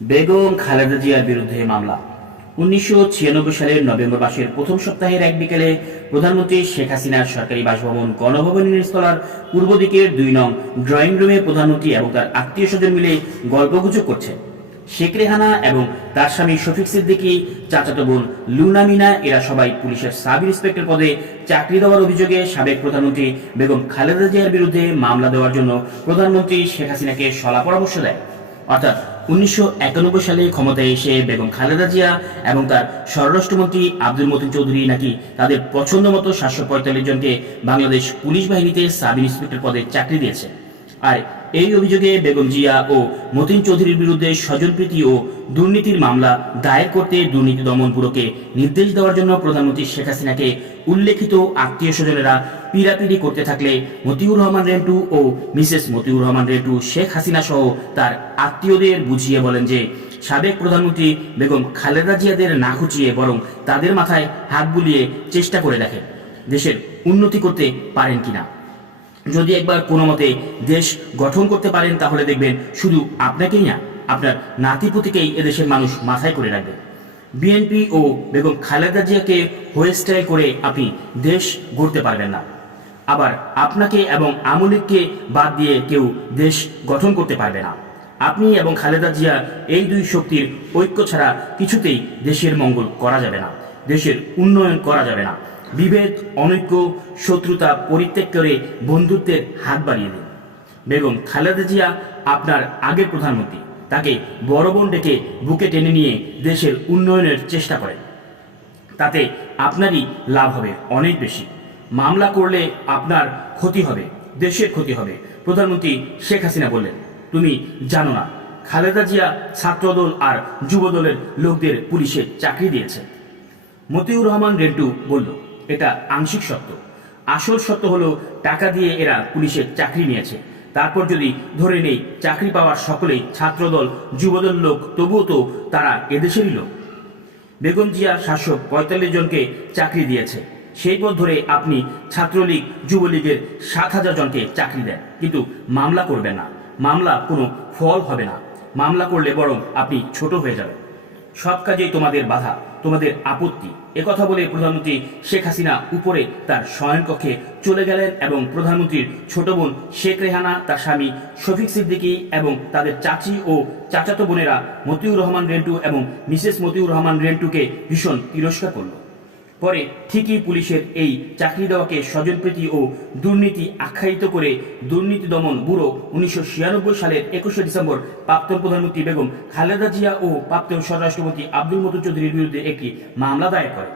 বেগম খালেদা জিয়ার বিরুদ্ধে মামলা। উনিশশো ছিয়ানব্বই সালের নভেম্বর মাসের প্রথম সপ্তাহের এক বিকেলে প্রধানমন্ত্রী শেখ হাসিনার সরকারি বাসভবন গণভবনের নিচতলার পূর্ব দিকের দুই নং ড্রয়িং রুমে প্রধানমন্ত্রী এবং তার আত্মীয় স্বজন মিলে গল্পগুজব করছে শেখ রেহানা এবং তার স্বামী শফিক সিদ্দিকী, চাচাতো বোন লুনা মিনা, এরা সবাই পুলিশের সাব ইন্সপেক্টর পদে চাকরি দেওয়ার অভিযোগে সাবেক প্রধানমন্ত্রী বেগম খালেদা জিয়ার বিরুদ্ধে মামলা দেওয়ার জন্য প্রধানমন্ত্রী শেখ হাসিনাকে সলা পরামর্শ দেয় অর্থাৎ উনিশশো একানব্বই সালে ক্ষমতায় এসে বেগম খালেদা জিয়া এবং তার স্বরাষ্ট্রমন্ত্রী আব্দুল মতিন চৌধুরী নাকি তাদের পছন্দ মতো সাতশো পঁয়তাল্লিশ জনকে বাংলাদেশ পুলিশ বাহিনীতে সাব ইন্সপেক্টর পদে চাকরি দিয়েছে। আর এই অভিযোগে বেগম জিয়া ও মতিন চৌধুরীর বিরুদ্ধে স্বজনপ্রীতি ও দুর্নীতির মামলা দায়ের করতে দুর্নীতি দমন ব্যুরোকে নির্দেশ দেওয়ার জন্য প্রধানমন্ত্রী শেখ হাসিনাকে উল্লেখিত আত্মীয় স্বজনেরা পিড়াপিড়ি করতে থাকলে মতিউর রহমান রেন্টু ও মিসেস মতিউর রহমান রেন্টু, শেখ হাসিনা সহ তার আত্মীয়দের বুঝিয়ে বলেন যে, সাবেক প্রধানমন্ত্রী বেগম খালেদা জিয়াদের না খুঁচিয়ে বরং তাদের মাথায় হাত বুলিয়ে চেষ্টা করে দেখেন, দেশের উন্নতি করতে পারেন কিনা। যদি একবার কোনো মতে দেশ গঠন করতে পারেন, তাহলে দেখবেন শুধু আপনাকেই না, আপনার নাতিপুতিকেই এদেশের মানুষ মাথায় করে রাখবে। বিএনপি ও বেগম খালেদা জিয়াকে হোয়েস্টাইল করে আপনি দেশ গড়তে পারবেন না। আবার আপনাকে এবং আমলিককে বাদ দিয়ে কেউ দেশ গঠন করতে পারবে না। আপনি এবং খালেদা জিয়া এই দুই শক্তির ঐক্য ছাড়া কিছুতেই দেশের মঙ্গল করা যাবে না, দেশের উন্নয়ন করা যাবে না। বিভেদ, অনৈক্য, শত্রুতা পরিত্যাগ করে বন্ধুত্বের হাত বাড়িয়ে দিন। বেগম খালেদা জিয়া আপনার আগের প্রধানমন্ত্রী, তাকে বড় বোন ডেকে বুকে টেনে নিয়ে দেশের উন্নয়নের চেষ্টা করেন। তাতে আপনারই লাভ হবে অনেক বেশি। মামলা করলে আপনার ক্ষতি হবে, দেশের ক্ষতি হবে। প্রধানমন্ত্রী শেখ হাসিনা বললেন, তুমি জানো না, খালেদা জিয়া ছাত্রদল আর যুবদলের লোকদের পুলিশে চাকরি দিয়েছে। মতিউর রহমান রেন্টু বলল, এটা আংশিক সত্য। আসল সত্য হলো টাকা দিয়ে এরা পুলিশের চাকরি নিয়েছে। তারপর যদি ধরে নেই, চাকরি পাওয়ার সকলেই ছাত্রদল, যুবদল লোক, তবুও তো তারা এদেশেরই লোক। বেগম জিয়া সাতশো পঁয়তাল্লিশ জনকে চাকরি দিয়েছে। সেই পথ ধরে আপনি ছাত্রলীগ, যুবলীগের সাত হাজার জনকে চাকরি দেন। কিন্তু মামলা করবেন না। মামলা কোনো ফল হবে না। মামলা করলে বরং আপনি ছোট হয়ে যাবেন। সব কাজেই তোমাদের বাধা, তোমাদের আপত্তি। একথা বলে প্রধানমন্ত্রী শেখ হাসিনা উপরে তার শয়নকক্ষে চলে গেলেন এবং প্রধানমন্ত্রীর ছোট বোন শেখ রেহানা, তার স্বামী শফিক সিদ্দিকী এবং তাদের চাচি ও চাচাতো বোনেরা মতিউর রহমান রেন্টু এবং মিসেস মতিউর রহমান রেন্টুকে ভীষণ তিরস্কার করল। পরে ঠিকই পুলিশের এই চাকরি দেওয়াকে স্বজনপ্রীতি ও দুর্নীতি আখ্যায়িত করে দুর্নীতি দমন ব্যুরো উনিশশো ছিয়ানব্বই সালের একুশে ডিসেম্বর প্রাক্তন প্রধানমন্ত্রী বেগম খালেদা জিয়া ও প্রাক্তন স্বরাষ্ট্রমন্ত্রী আব্দুল মতুন চৌধুরীর বিরুদ্ধে একটি মামলা দায়ের করে।